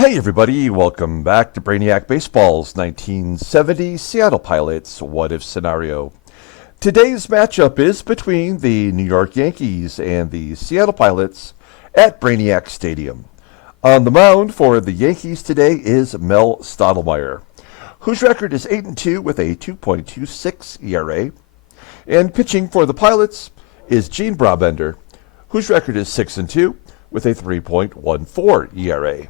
Hey everybody, welcome back to Brainiac Baseball's 1970 Seattle Pilots What If Scenario. Today's matchup is between the New York Yankees and the Seattle Pilots at Brainiac Stadium. On the mound for the Yankees today is Mel Stottlemyre, whose record is 8-2 with a 2.26 ERA. And pitching for the Pilots is Gene Brabender, whose record is 6-2 with a 3.14 ERA.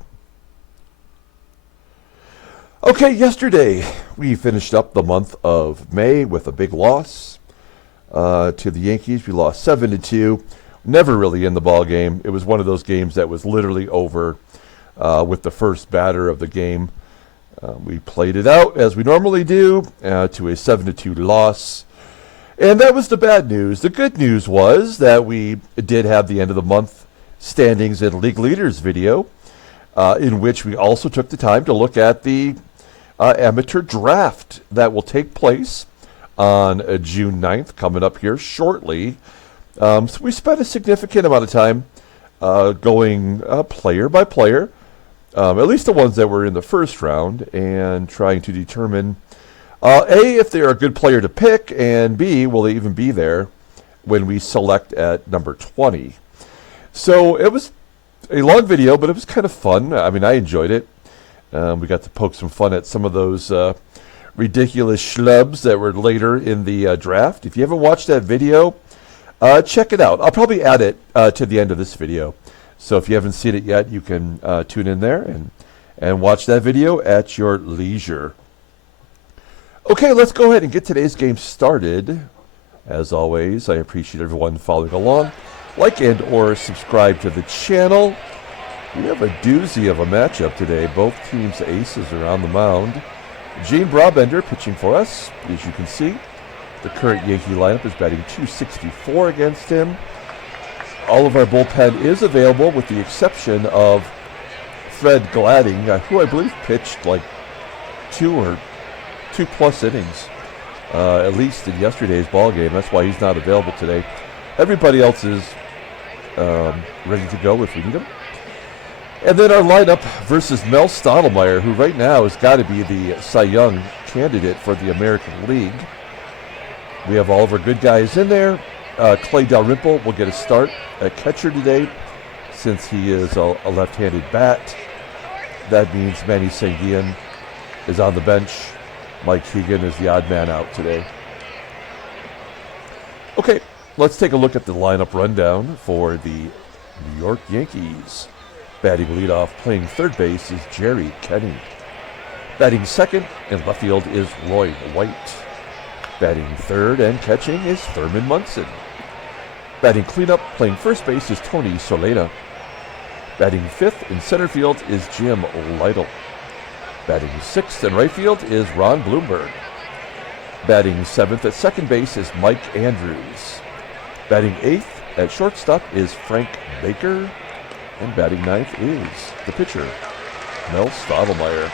Okay, yesterday we finished up the month of May with a big loss to the Yankees. We lost 7-2, never really in the ball game. It was one of those games that was literally over with the first batter of the game. We played it out as we normally do to a 7-2 loss. And that was the bad news. The good news was that we did have the end of the month standings and league leaders video, in which we also took the time to look at the amateur draft that will take place on June 9th, coming up here shortly. So we spent a significant amount of time going player by player, at least the ones that were in the first round, and trying to determine, A, if they're a good player to pick, and B, will they even be there when we select at number 20. So it was a long video, but it was kind of fun. I mean, I enjoyed it. We got to poke some fun at some of those ridiculous schlubs that were later in the draft. If you haven't watched that video, check it out. I'll probably add it to the end of this video. So if you haven't seen it yet, you can tune in there and watch that video at your leisure. Okay, let's go ahead and get today's game started. As always, I appreciate everyone following along. Like and or subscribe to the channel. We have a doozy of a matchup today. Both teams' aces are on the mound. Gene Brabender pitching for us. As you can see, the current Yankee lineup is batting .264 against him. All of our bullpen is available with the exception of Fred Gladding, who I believe pitched like two plus innings, at least in yesterday's ball game. That's why he's not available today. Everybody else is ready to go if we need them. And then our lineup versus Mel Stottlemyre, who right now has got to be the Cy Young candidate for the American League. We have all of our good guys in there. Clay Dalrymple will get a start at catcher today since he is a left-handed bat. That means Manny Sanguillen is on the bench. Mike Keegan is the odd man out today. Okay, let's take a look at the lineup rundown for the New York Yankees. Batting leadoff, playing third base, is Jerry Kenney. Batting second in left field is Roy White. Batting third and catching is Thurman Munson. Batting cleanup, playing first base, is Tony Solaita. Batting fifth in center field is Jim LYTTLE. Batting sixth in right field is Ron Blomberg. Batting seventh at second base is Mike Andrews. Batting eighth at shortstop is Frank Baker. And batting ninth is the pitcher, Mel Stottlemyre.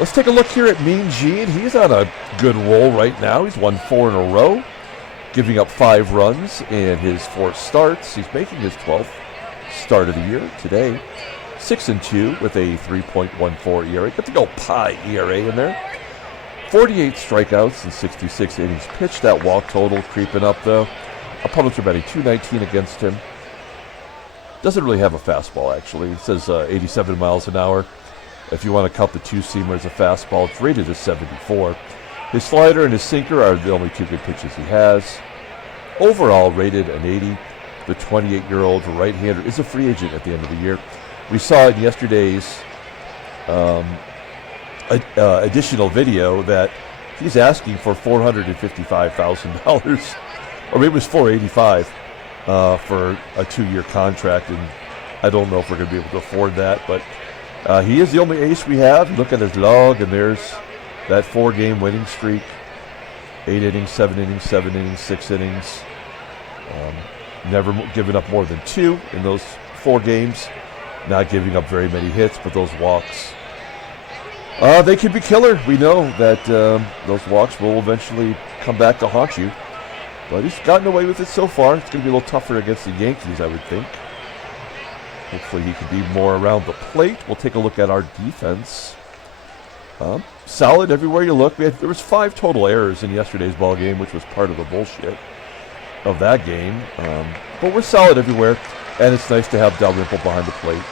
Let's take a look here at Mean Gene. He's on a good roll right now. He's won 4 in a row, giving up 5 runs in his 4 starts. He's making his 12th start of the year today. 6-2 with a 3.14 ERA. Got to go Pi ERA in there. 48 strikeouts in 66 innings pitched. That walk total creeping up, though. Opponents are batting .219 against him. Doesn't really have a fastball, actually. It says 87 miles an hour. If you want to count the two-seamer as a fastball, it's rated as 74. His slider and his sinker are the only 2 good pitches he has. Overall, rated an 80. The 28-year-old right-hander is a free agent at the end of the year. We saw in yesterday's additional video that he's asking for $455,000, or maybe it was $485,000. For a 2-year contract, and I don't know if we're going to be able to afford that, but he is the only ace we have. Look at his log, and there's that 4-game winning streak. 8 innings, 7 innings, 7 innings, 6 innings. Never given up more than 2 in those 4 games. Not giving up very many hits, but those walks, they can be killer. We know that those walks will eventually come back to haunt you. But he's gotten away with it so far. It's going to be a little tougher against the Yankees, I would think. Hopefully he can be more around the plate. We'll take a look at our defense. Solid everywhere you look. There was 5 total errors in yesterday's ball game, which was part of the bullshit of that game. But we're solid everywhere, and it's nice to have Dalrymple behind the plate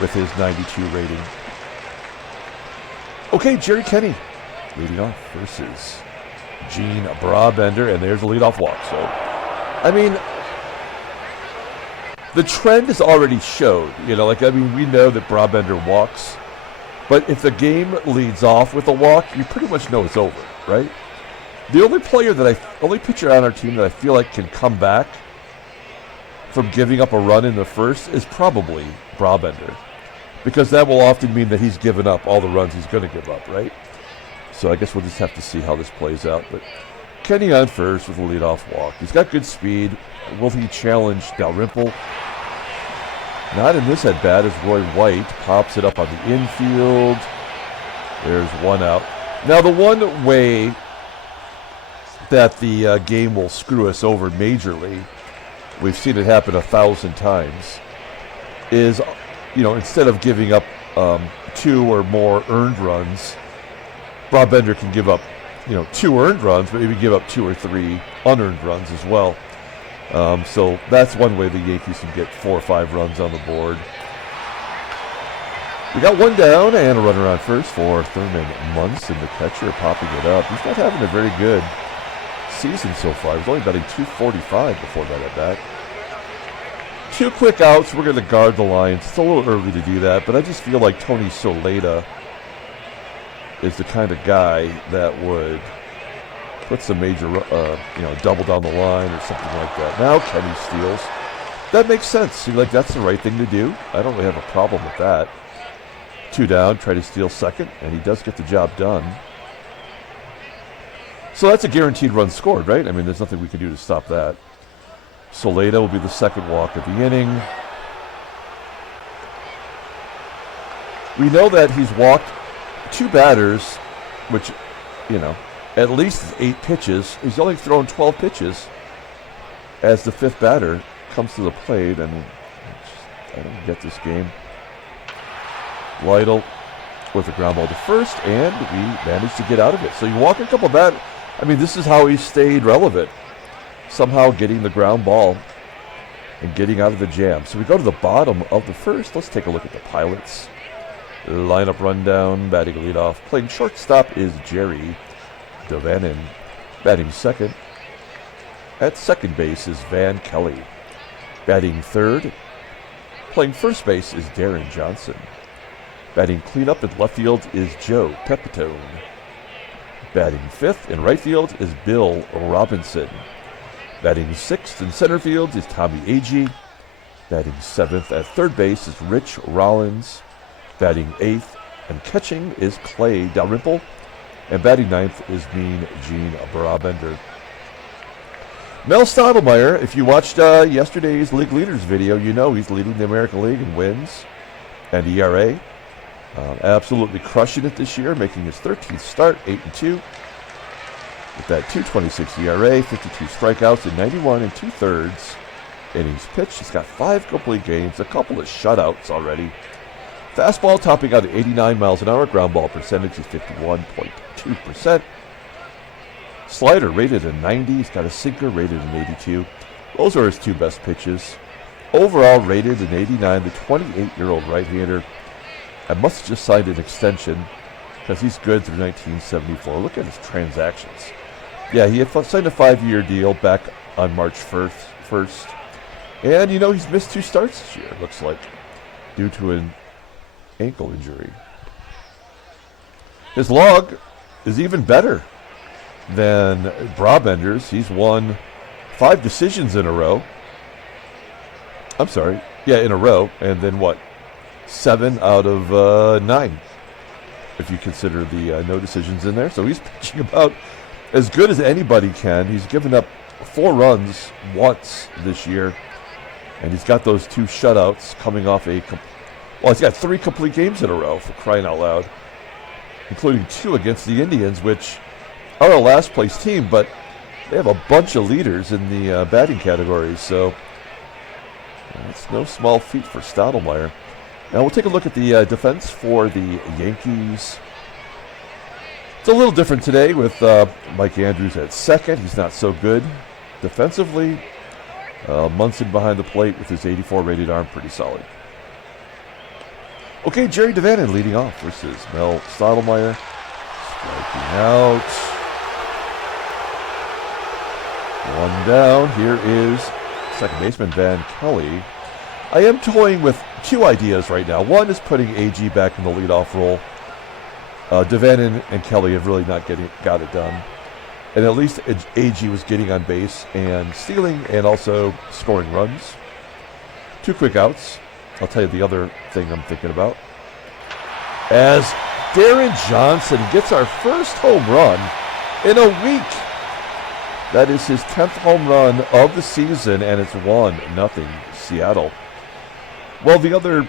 with his 92 rating. Okay, Jerry Kenney leading off versus Gene Brabender, and there's a leadoff walk. So, I mean, the trend is already showed. You know, like, I mean, we know that Brabender walks, but if the game leads off with a walk, you pretty much know it's over, right? The only pitcher on our team that I feel like can come back from giving up a run in the first is probably Brabender, because that will often mean that he's given up all the runs he's going to give up, right? So I guess we'll just have to see how this plays out. But Kenney on first with a leadoff walk. He's got good speed. Will he challenge Dalrymple? Not in this at bat as Roy White pops it up on the infield. There's one out. Now the one way that the game will screw us over majorly, we've seen it happen 1,000 times, is, you know, instead of giving up 2 or more earned runs, Brabender can give up, you know, 2 earned runs, but maybe give up 2 or 3 unearned runs as well. So that's one way the Yankees can get 4 or 5 runs on the board. We got one down and a runner on first for Thurman. MUNSON, the catcher, popping it up. He's not having a very good season so far. He's only batting .245 before that at bat. 2 quick outs. We're going to guard the lines. It's a little early to do that, but I just feel like Tony SOLAITA is the kind of guy that would put some major, double down the line or something like that. Now Kenney steals. That makes sense. See, like, that's the right thing to do. I don't really have a problem with that. 2 down, try to steal second, and he does get the job done. So that's a guaranteed run scored, right? I mean, there's nothing we can do to stop that. SOLAITA will be the second walk of the inning. We know that he's walked 2 batters, which, you know, at least 8 pitches. He's only thrown 12 pitches as the 5th batter comes to the plate, and I don't get this game. LYTTLE with a ground ball to first, and we managed to get out of it. So you walk a couple of batters. I mean, this is how he stayed relevant. Somehow getting the ground ball and getting out of the jam. So we go to the bottom of the first. Let's take a look at the Pilots. Lineup rundown, batting leadoff. Playing shortstop is Jerry DaVANON. Batting second. At second base is Van Kelly. Batting third. Playing first base is Deron Johnson. Batting cleanup in left field is Joe PEPITONE. Batting fifth in right field is Bill Robinson. Batting sixth in center field is Tommie AGEE. Batting seventh at third base is Rich Rollins. Batting eighth and catching is Clay Dalrymple. And batting ninth is Mean Gene Brabender. Mel Stottlemyre, if you watched yesterday's League Leaders video, you know he's leading the American League in wins and ERA. Absolutely crushing it this year, making his 13th start, 8-2. With that .226 ERA, 52 strikeouts in 91 2/3 innings pitched. He's got 5 complete games, a couple of shutouts already. Fastball topping out at 89 miles an hour. Ground ball percentage is 51.2%. Slider rated a 90. He's got a sinker rated an 82. Those are his 2 best pitches. Overall rated an 89. The 28-year-old right-hander. I must have just signed an extension because he's good through 1974. Look at his transactions. Yeah, he had signed a 5-year deal back on March 1st. And, you know, he's missed 2 starts this year, it looks like, due to an ankle injury. His log is even better than Brabender's. He's won 5 decisions in a row. I'm sorry. Yeah, in a row. And then what? 7 out of 9, if you consider the no decisions in there. So he's pitching about as good as anybody can. He's given up 4 runs once this year. And he's got those 2 shutouts coming off he's got 3 complete games in a row, for crying out loud, including 2 against the Indians, which are a last place team, but they have a bunch of leaders in the batting categories. So That's no small feat for Stottlemyre. Now we'll take a look at the defense for the Yankees. It's a little different today with Mike Andrews at second. He's not so good defensively. Munson behind the plate with his 84 rated arm, pretty solid. Okay, Jerry DaVANON leading off versus Mel Stottlemyre. Striking out. One down. Here is second baseman Van Kelly. I am toying with two ideas right now. One is putting AGEE back in the leadoff role. DaVANON and Kelly have really not got it done. And at least AGEE was getting on base and stealing and also scoring runs. 2 quick outs. I'll tell you the other thing I'm thinking about. As Deron Johnson gets our first home run in a week. That is his 10th home run of the season, and it's 1-0 Seattle. Well, the other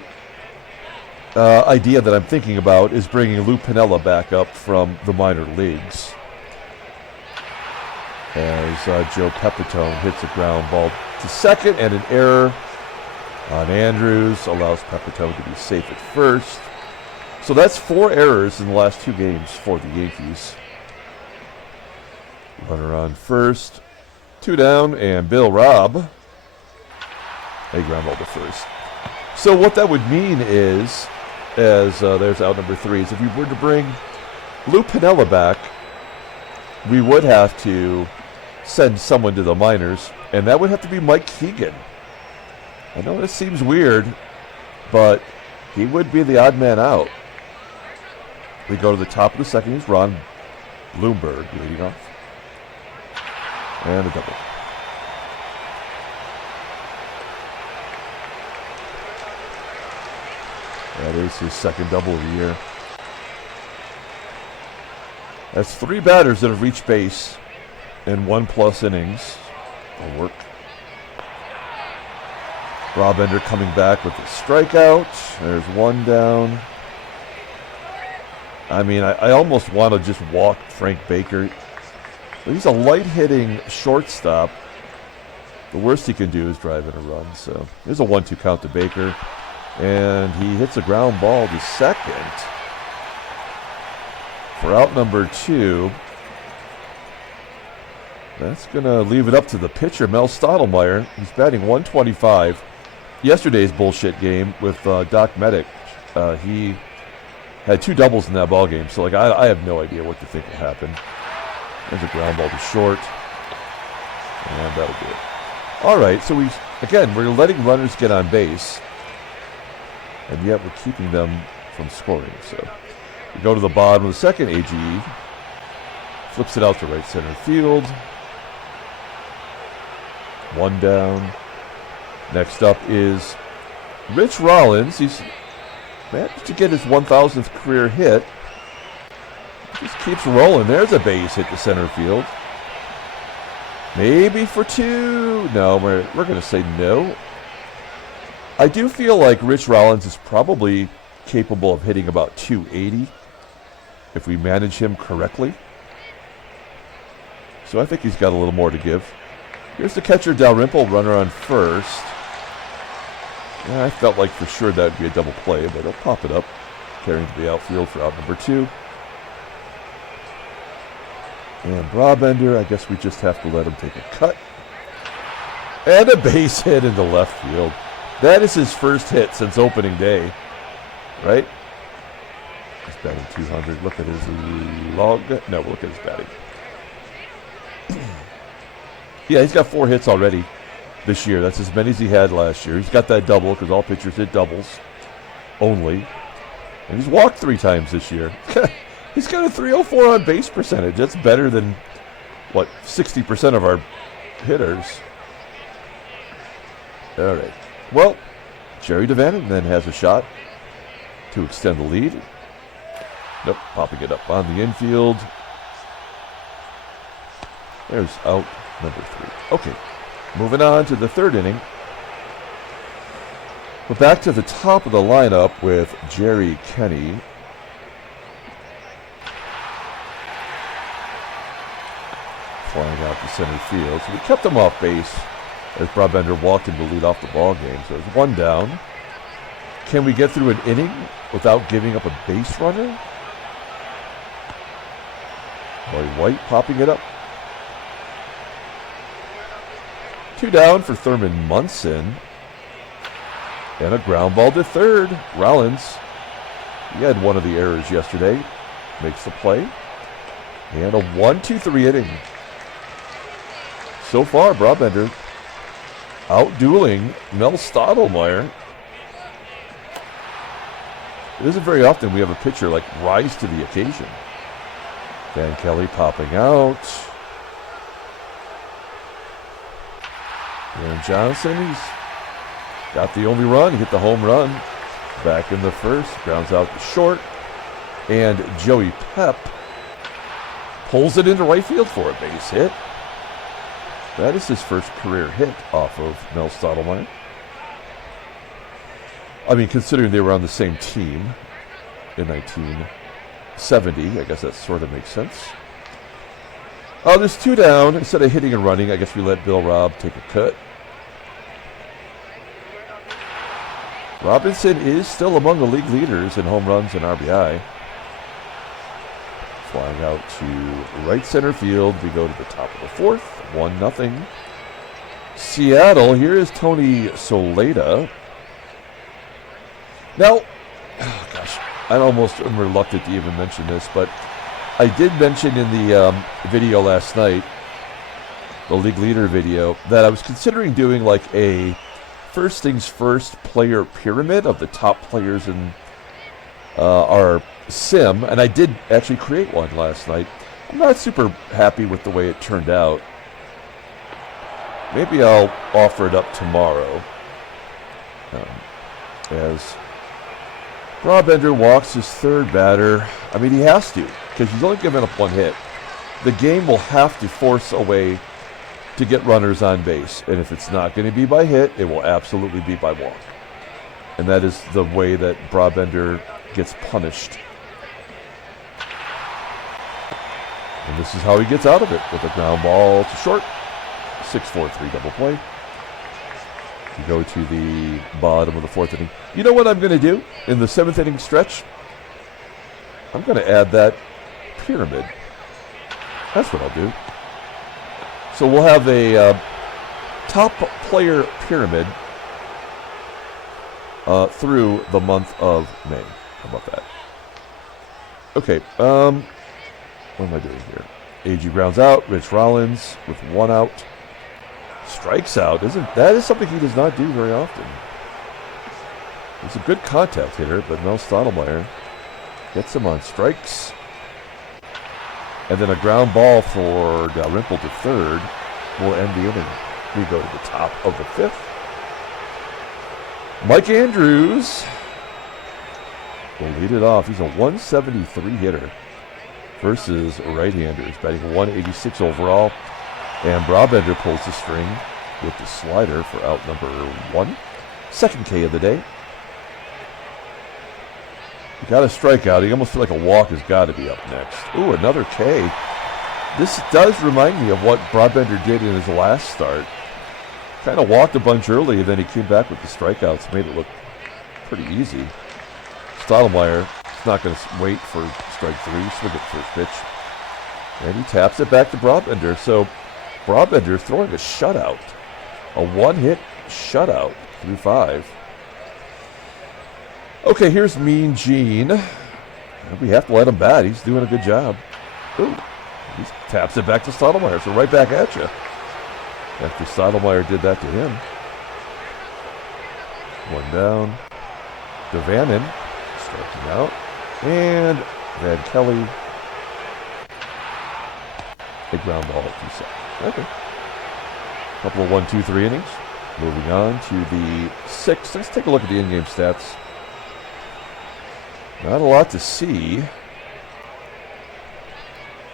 idea that I'm thinking about is bringing Lou Piniella back up from the minor leagues. As Joe PEPITONE hits a ground ball to second, and an error on Andrews allows PEPITONE to be safe at first. So that's 4 errors in the last 2 games for the Yankees. Runner on first, 2 down, and Bill Robb, a ground ball to first. So what that would mean is, as there's out number 3, is if we were to bring Lou Piniella back, we would have to send someone to the minors, and that would have to be Mike Keegan. I know this seems weird, but he would be the odd man out. We go to the top of the second. He's Ron Blomberg leading off. And a double. That is his second double of the year. That's 3 batters that have reached base in 1+ innings. That'll work. Brabender coming back with a strikeout. There's 1 down. I mean, I almost want to just walk Frank Baker. But he's a light-hitting shortstop. The worst he can do is drive in a run. So there's a 1-2 count to Baker. And he hits a ground ball to second. For out number 2. That's going to leave it up to the pitcher, Mel Stottlemyre. He's batting 125. Yesterday's bullshit game with Doc Medic, he had 2 doubles in that ball game. So, like, I have no idea what to think will happen. There's a ground ball to short. And that'll do it. All right, so we're letting runners get on base. And yet we're keeping them from scoring. So we go to the bottom of the second. AGEE flips it out to right center field. 1 down. Next up is Rich Rollins. He's managed to get his 1,000th career hit. Just keeps rolling. There's a base hit to center field. Maybe for 2. No, we're going to say no. I do feel like Rich Rollins is probably capable of hitting about 280 if we manage him correctly. So I think he's got a little more to give. Here's the catcher, DALRYMPLE, runner on first. Yeah, I felt like for sure that would be a double play, but he'll pop it up, carrying to the outfield for out number 2. And Brabender, I guess we just have to let him take a cut. And a base hit into left field. That is his first hit since opening day, right? He's batting 200. Look at his log. No, look at his batting. Yeah, he's got 4 hits already this year. That's as many as he had last year. He's got that double because all pitchers hit doubles only. And he's walked 3 times this year. He's got a 304 on base percentage. That's better than, 60% of our hitters. All right. Well, Jerry DaVANON then has a shot to extend the lead. Nope, popping it up on the infield. There's out number 3. Okay, moving on to the 3rd inning. We're back to the top of the lineup with Jerry KENNEY. Flying out to center field. So we kept him off base as Brabender walked him to lead off the ball game. So it's 1 down. Can we get through an inning without giving up a base runner? Boy, White popping it up. 2 down for Thurman Munson. And a ground ball to third. Rollins, he had one of the errors yesterday. Makes the play. And a 1-2-3 inning. So far, Brabender out-dueling Mel Stottlemyre. It isn't very often we have a pitcher like rise to the occasion. Van Kelly popping out. And Johnson, he's got the only run. He hit the home run back in the first. Grounds out to short. And Joey Pep pulls it into right field for a base hit. That is his first career hit off of Mel Stottlemyre. I mean, considering they were on the same team in 1970, I guess that sort of makes sense. There's 2 down. Instead of hitting and running, I guess we let Bill Robb take a cut. Robinson is still among the league leaders in home runs and RBI. Flying out to right center field. We go to the top of the 4th. 1-0. Seattle, here is Tony Solaita. Now, oh gosh, I almost am reluctant to even mention this, but I did mention in the video last night, the league leader video, that I was considering doing like a first things first player pyramid of the top players in our sim, and I did actually create one last night. I'm not super happy with the way it turned out. Maybe I'll offer it up tomorrow. As Brabender walks his third batter. I mean, he has to, because he's only given up 1 hit. The game will have to force a way to get runners on base. And if it's not going to be by hit, it will absolutely be by walk. And that is the way that Brabender gets punished. And this is how he gets out of it, with a ground ball to short. 6-4-3 double play. We go to the bottom of the 4th inning. You know what I'm going to do in the 7th inning stretch? I'm going to add that pyramid. That's what I'll do. So we'll have a top player pyramid through the month of May. How about that? Okay. What am I doing here? AGEE grounds out. Rich Rollins with 1 out. Strikes out. That is something he does not do very often. He's a good contact hitter, but Mel Stottlemyre gets him on strikes. And then a ground ball for DALRYMPLE to third will end the inning. We go to the top of the 5th. Mike Andrews will lead it off. He's a 173 hitter versus right-handers, batting 186 overall. And Brabender pulls the string with the slider for out number 1. Second K of the day. He got a strikeout. He almost feel like a walk has got to be up next. Ooh, another K. This does remind me of what Brabender did in his last start. Kind of walked a bunch early, and then he came back with the strikeouts. Made it look pretty easy. Stottlemyre is not going to wait for strike 3. Swing at first pitch. And he taps it back to Brabender. So Brabender throwing a shutout. A 1-hit shutout through 5. Okay, here's Mean Gene. We have to let him bat. He's doing a good job. Ooh, he taps it back to Stottlemyre. So right back at you. After Stottlemyre did that to him. 1 down. DaVANON striking out. And Van Kelly. A ground ball at 2 seconds. Okay. Couple of 1-2-3 innings. Moving on to the 6th. Let's take a look at the in-game stats. Not a lot to see.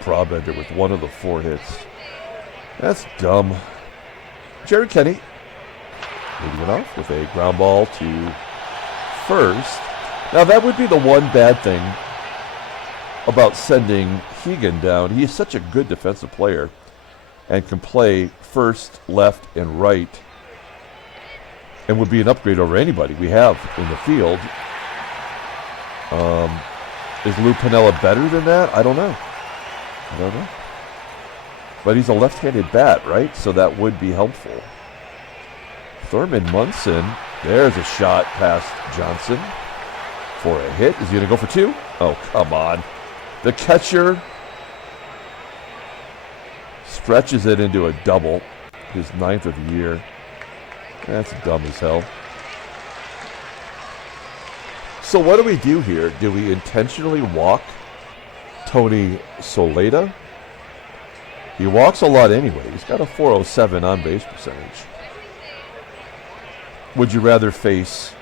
Brabender with 1 of the 4 hits. That's dumb. Jerry Kenney leading it off with a ground ball to first. Now that would be the one bad thing about sending Hegan down. He is such a good defensive player and can play first, left, and right and would be an upgrade over anybody we have in the field. Is Lou Piniella better than that? I don't know. But he's a left-handed bat, right? So that would be helpful. Thurman, MUNSON. There's a shot past Johnson for a hit. Is he going to go for 2? Oh, come on. The catcher stretches it into a double. His 9th of the year. That's dumb as hell. So what do we do here? Do we intentionally walk Tony SOLAITA? He walks a lot anyway. He's got a .407 on-base percentage. Would you rather face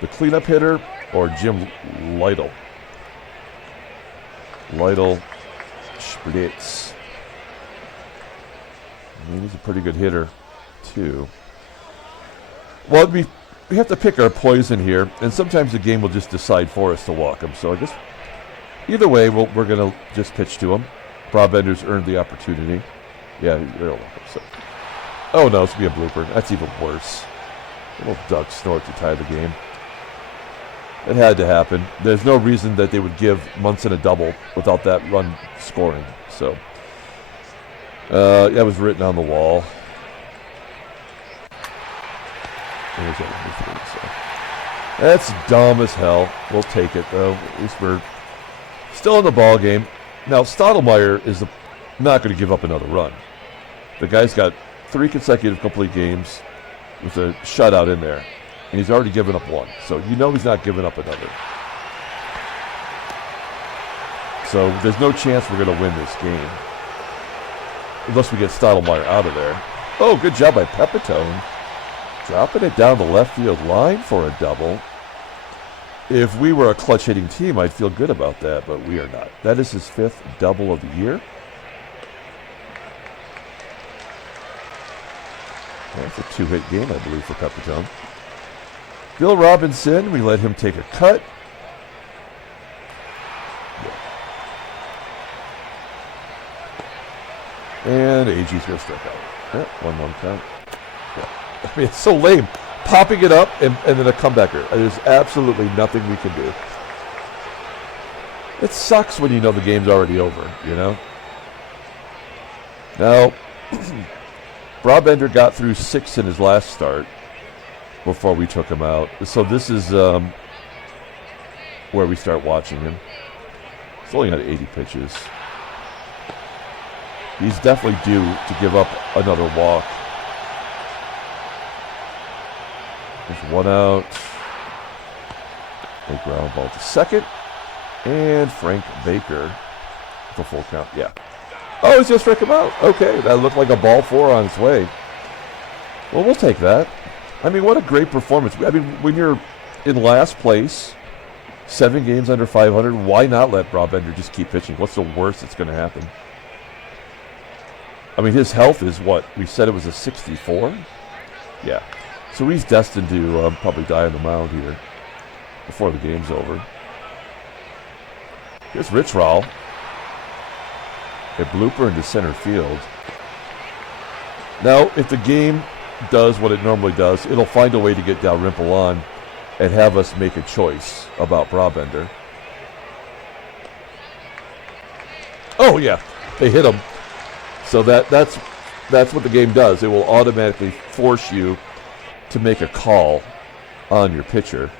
the cleanup hitter or Jim LYTTLE? LYTTLE Spritz. I mean, he's a pretty good hitter, too. Well, we have to pick our poison here, and sometimes the game will just decide for us to walk him. So I guess either way, we're going to just pitch to him. Brabender's earned the opportunity. Yeah, oh no, it's going to be a blooper. That's even worse. A little duck snort to tie the game. It had to happen. There's no reason that they would give MUNSON a double without that run scoring. So that was written on the wall. That's dumb as hell. We'll take it though. At least we're still in the ball game. Now Stottlemyre is not going to give up another run. The guy's got 3 consecutive complete games with a shutout in there, and he's already given up 1. So you know he's not giving up another. So there's no chance we're going to win this game unless we get Stottlemyre out of there. Oh, good job by PEPITONE. Dropping it down the left field line for a double. If we were a clutch hitting team, I'd feel good about that, but we are not. That is his 5th double of the year. That's a 2-hit game, I believe, for PEPITONE. Bill Robinson, we let him take a cut. Yeah. And AGEE's going to strike out. Yeah, 1-1 count. Yeah. I mean, it's so lame. Popping it up and then a comebacker. There's absolutely nothing we can do. It sucks when you know the game's already over, you know? Now, Brabender got through 6 in his last start before we took him out. So this is where we start watching him. He's only got 80 pitches. He's definitely due to give up another walk. There's 1 out. A ground ball to second. And Frank Baker with a full count. Yeah. Oh, he's just struck him out. Okay, that looked like a ball 4 on its way. Well, we'll take that. I mean, what a great performance. I mean, when you're in last place, 7 games under 500, why not let Brabender just keep pitching? What's the worst that's going to happen? I mean, his health is what? We said it was a 64? Yeah. So he's destined to probably die on the mound here before the game's over. Here's Rich Rowell. A blooper into center field. Now, if the game does what it normally does, it'll find a way to get DALRYMPLE on and have us make a choice about Brabender. Oh, yeah. They hit him. So that's what the game does. It will automatically force you to make a call on your pitcher.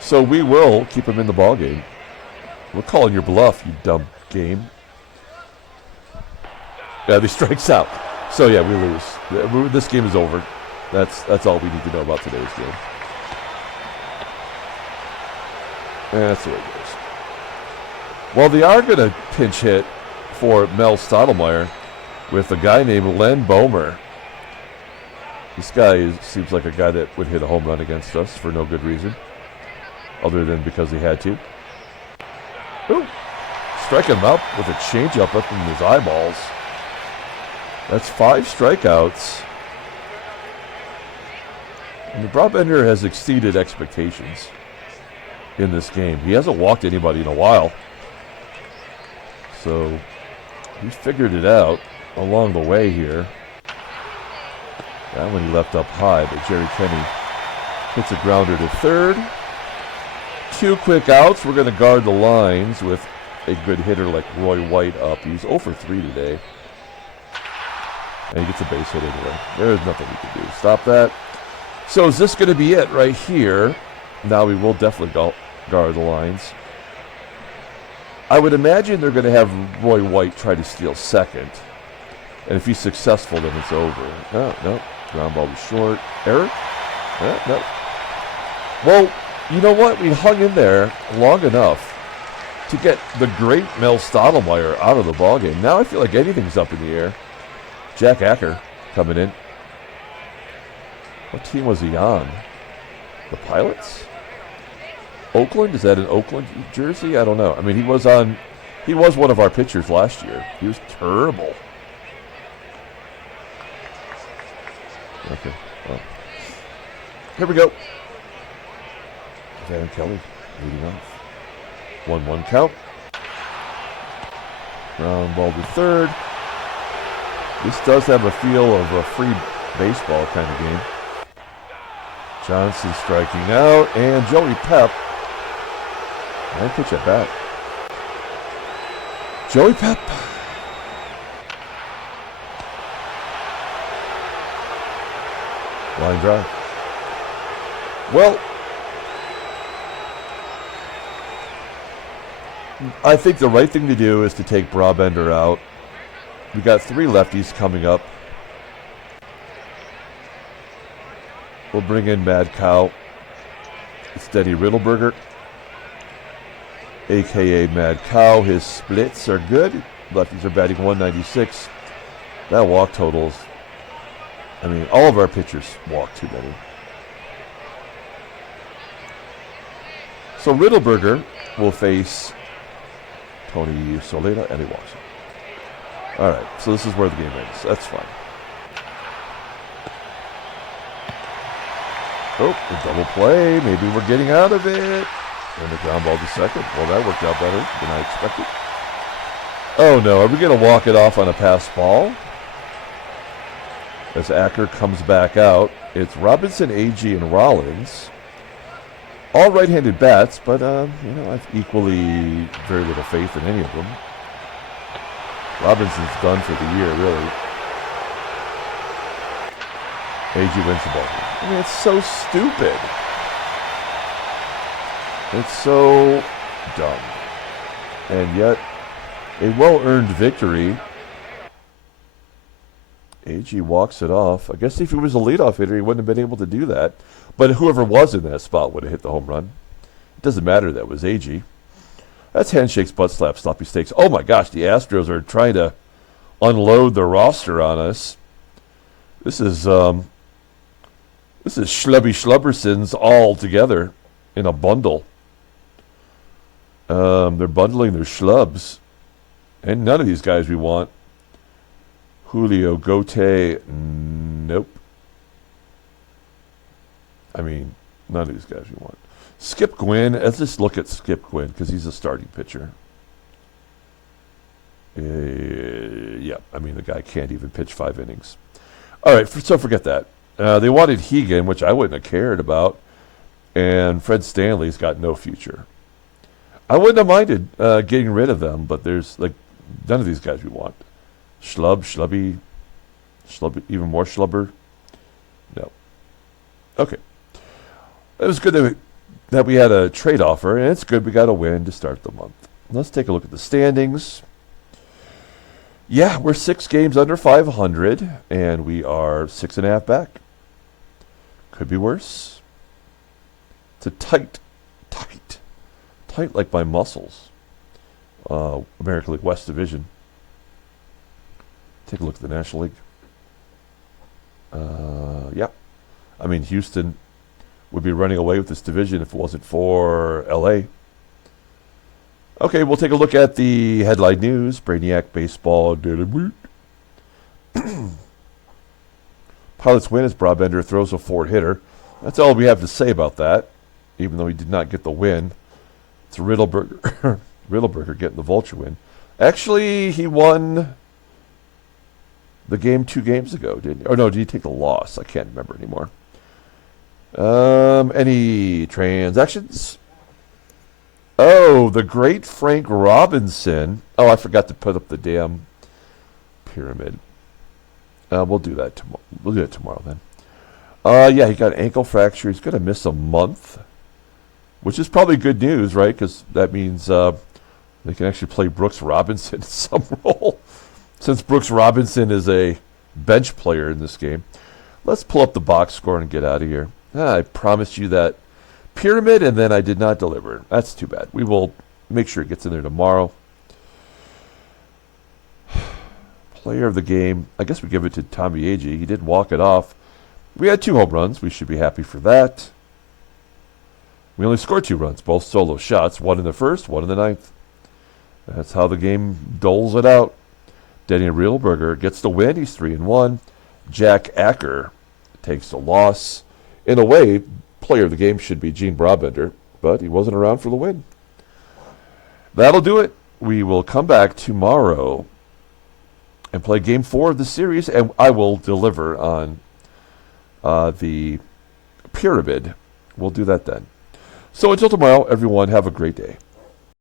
So we will keep him in the ball game. We're calling your bluff, you dumb game. Yeah, he strikes out. So yeah, we lose. This game is over. That's all we need to know about today's game. And that's the way it goes. Well, they are going to pinch hit for Mel Stottlemyre with a guy named Len Bomer. This guy seems like a guy that would hit a home run against us for no good reason, other than because he had to. Ooh, striking him out with a changeup up in his eyeballs. That's 5 strikeouts. And Brabender has exceeded expectations in this game. He hasn't walked anybody in a while. So he figured it out along the way here. That one he left up high, but Jerry Kenney hits a grounder to third. 2 quick outs. We're going to guard the lines with a good hitter like Roy White up. He's 0 for 3 today. And he gets a base hit anyway. There's nothing we can do to stop that. So is this going to be it right here? Now we will definitely guard the lines. I would imagine they're going to have Roy White try to steal second. And if he's successful, then it's over. No. Ground ball was short. Error? No. Well, you know what? We hung in there long enough to get the great Mel Stottlemyre out of the ballgame. Now I feel like anything's up in the air. Jack Acker coming in. What team was he on? The Pilots? Oakland? Is that an Oakland jersey? I don't know. I mean, he was one of our pitchers last year. He was terrible. Okay. Well, here we go. Van Kelly leading off. 1-1 count. Ground ball to third. This does have a feel of a free baseball kind of game. Johnson striking out, and Joey Pep. And pitch at bat. Joey Pep. Line drive. Well, I think the right thing to do is to take Brabender out. We got 3 lefties coming up. We'll bring in Mad Cow. Steady Riddleberger, a.k.a. Mad Cow. His splits are good. Lefties are batting 196. That walk totals. I mean, all of our pitchers walk too many. So Riddleberger will face Tony Soleta, and he walks him. All right, so this is where the game ends. That's fine. Oh, a double play. Maybe we're getting out of it. And the ground ball to second. Well, that worked out better than I expected. Oh, no. Are we going to walk it off on a pass ball? As Acker comes back out, it's Robinson, AGEE, and Rollins. All right-handed bats, but, I've equally very little faith in any of them. Robinson's done for the year, really. AGEE wins the ball. I mean, it's so stupid. It's so dumb. And yet, a well-earned victory. AGEE walks it off. I guess if he was a leadoff hitter, he wouldn't have been able to do that. But whoever was in that spot would have hit the home run. It doesn't matter that was AGEE. That's handshakes, butt slaps, sloppy steaks. Oh my gosh, the Astros are trying to unload the roster on us. This is Schlubby Schlubbersons all together in a bundle. They're bundling their schlubs. And none of these guys we want. Julio Gote, nope. I mean, none of these guys we want. Skip Gwynn, let's just look at Skip Gwynn because he's a starting pitcher. Yeah, I mean, the guy can't even pitch 5 innings. All right, so forget that. They wanted Hegan, which I wouldn't have cared about, and Fred Stanley's got no future. I wouldn't have minded getting rid of them, but there's like none of these guys we want. Schlubby, even more Schlubber. No. Okay. It was good that we had a trade offer, and it's good we got a win to start the month. Let's take a look at the standings. Yeah, we're 6 games under 500, and we are 6.5 back. Could be worse. It's a tight like my muscles. American League West Division. Take a look at the National League. Yeah. I mean, Houston would be running away with this division if it wasn't for LA. Okay, we'll take a look at the headline news. Brainiac Baseball Daily Week. Pilots win as Brabender throws a 4-hitter. That's all we have to say about that, even though he did not get the win. It's Riddleberger getting the vulture win. Actually, he won the game 2 games ago, didn't you? Oh, no, did he take the loss? I can't remember anymore. Any transactions? Oh, the great Frank Robinson. Oh, I forgot to put up the damn pyramid. We'll do that tomorrow. We'll do it tomorrow then. Yeah, he got an ankle fracture. He's going to miss a month, which is probably good news, right? Because that means they can actually play Brooks Robinson in some role, since Brooks Robinson is a bench player in this game. Let's pull up the box score and get out of here. I promised you that pyramid, and then I did not deliver. That's too bad. We will make sure it gets in there tomorrow. Player of the game. I guess we give it to Tommie AGEE. He did walk it off. We had 2 home runs. We should be happy for that. We only scored 2 runs, both solo shots. 1 in the first, 1 in the 9th. That's how the game doles it out. Denny Reelberger gets the win. He's 3-1. Jack Acker takes the loss. In a way, player of the game should be Gene Brabender, but he wasn't around for the win. That'll do it. We will come back tomorrow and play Game 4 of the series, and I will deliver on the pyramid. We'll do that then. So until tomorrow, everyone, have a great day.